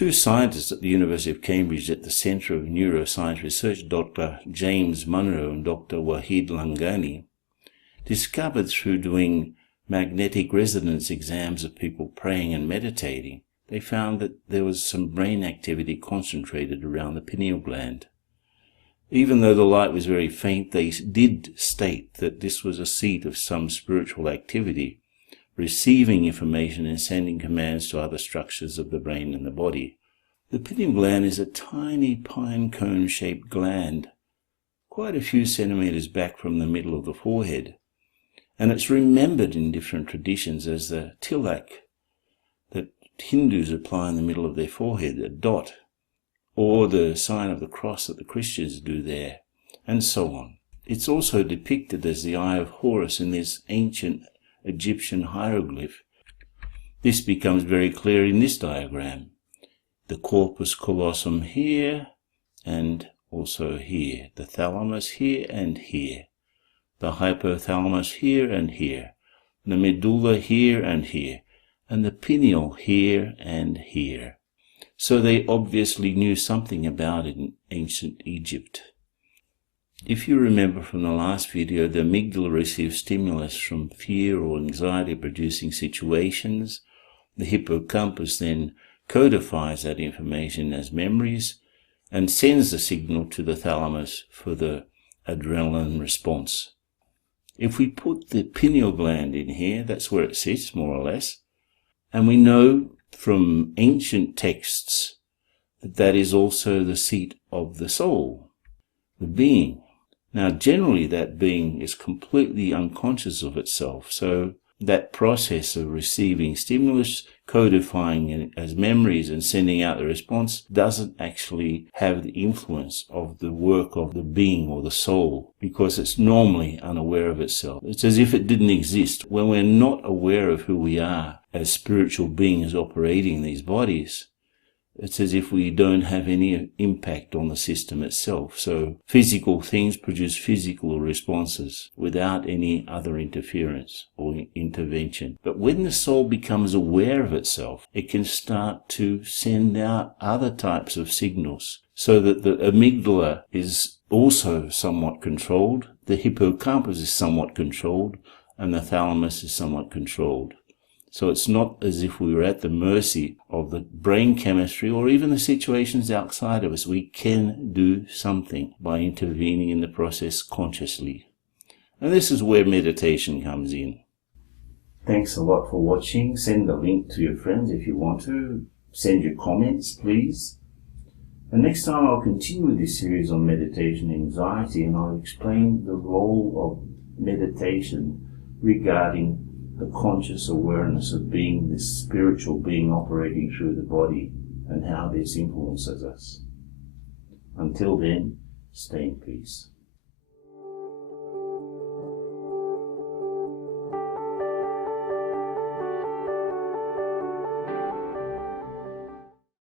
Two scientists at the University of Cambridge at the Centre of Neuroscience Research, Dr. James Munro and Dr. Wahid Langani, discovered through doing magnetic resonance exams of people praying and meditating, they found that there was some brain activity concentrated around the pineal gland. Even though the light was very faint, they did state that this was a seat of some spiritual activity, receiving information and sending commands to other structures of the brain and the body. The pineal gland is a tiny pine cone-shaped gland, quite a few centimeters back from the middle of the forehead, and it's remembered in different traditions as the tilak that Hindus apply in the middle of their forehead, a dot, or the sign of the cross that the Christians do there, and so on. It's also depicted as the eye of Horus in this ancient Egyptian hieroglyph. This becomes very clear in this diagram. The corpus callosum here and also here. The thalamus here and here. The hypothalamus here and here. The medulla here and here. And the pineal here and here. So they obviously knew something about it in ancient Egypt. If you remember from the last video, the amygdala receives stimulus from fear or anxiety-producing situations. The hippocampus then codifies that information as memories and sends the signal to the thalamus for the adrenaline response. If we put the pineal gland in here, that's where it sits, more or less, and we know from ancient texts that that is also the seat of the soul, the being. Now, generally, that being is completely unconscious of itself, so that process of receiving stimulus, codifying it as memories and sending out the response doesn't actually have the influence of the work of the being or the soul, because it's normally unaware of itself. It's as if it didn't exist. When we're not aware of who we are as spiritual beings operating these bodies, it's as if we don't have any impact on the system itself. So physical things produce physical responses without any other interference or intervention. But when the soul becomes aware of itself, it can start to send out other types of signals, so that the amygdala is also somewhat controlled, the hippocampus is somewhat controlled, and the thalamus is somewhat controlled. So it's not as if we were at the mercy of the brain chemistry or even the situations outside of us. We can do something by intervening in the process consciously. And this is where meditation comes in. Thanks a lot for watching. Send the link to your friends if you want to. Send your comments, please. And next time I'll continue this series on meditation anxiety, and I'll explain the role of meditation regarding the conscious awareness of being this spiritual being operating through the body and how this influences us. Until then, stay in peace.